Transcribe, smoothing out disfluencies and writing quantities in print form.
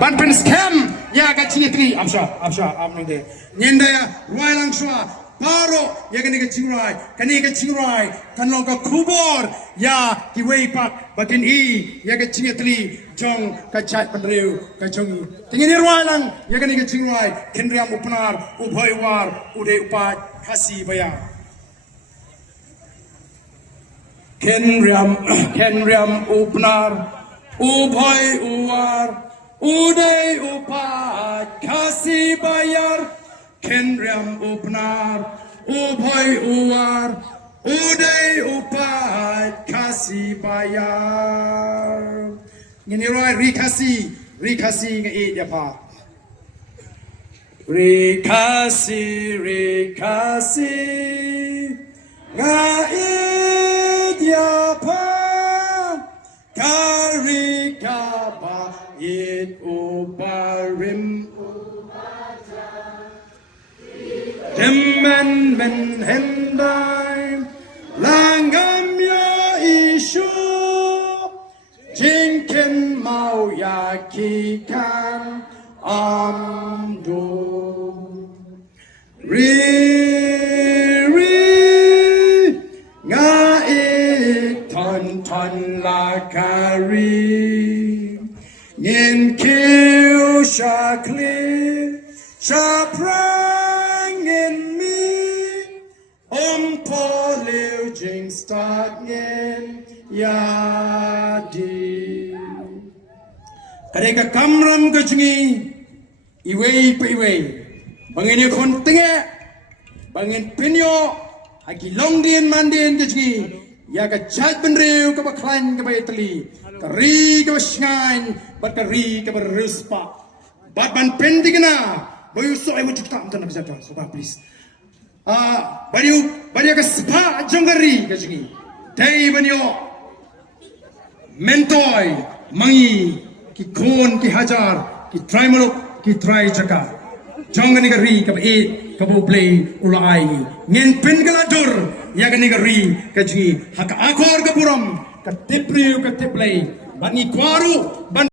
ban pen scam ya ka chini tri amsha amni de nyenda ya roi lang shwa paro ya kani ka chingrai kan long ka kubor ya ki wei pak bakin I ya ka chini tri jong ka chat pandriu ka jong tingin ni roi lang ya kani ka chingrai kendriam upnar ubhoi war ude upat khasi baya Kenriam upnar ubhoi uwar uday upat kasi bayar Kenriam upnar ubhoi uwar uday upat kasi bayar ngini roi rikasi ngai dia pa rikasi ngai dia pa karikaba it ubarim Demmen men hendai langam ya isu jinken mau yakikan amdo ton lakari Nin kill shaprang in me poliu jing start in yadi Kareka kamram kecungi iwei bangin kon tenge bangin pinyo haki longdien mandien kecungi ya ka chat benreu ka baklan ka baitli kari ka shngain bat kari ka beruspa bat ban pendigna bayu so ai wutuk tam tan ka so please bariu ka spa jongari ka jingi dai banyo mentoy mangi ki kon ki hajar ki try maluk ki try jaka jongani ka ri ka e ka bo play ulai ngin pen ka dur ya ka ni ka ri ka jingi haka akor ka buram ka tipriu ka tiplay bani kwaru ban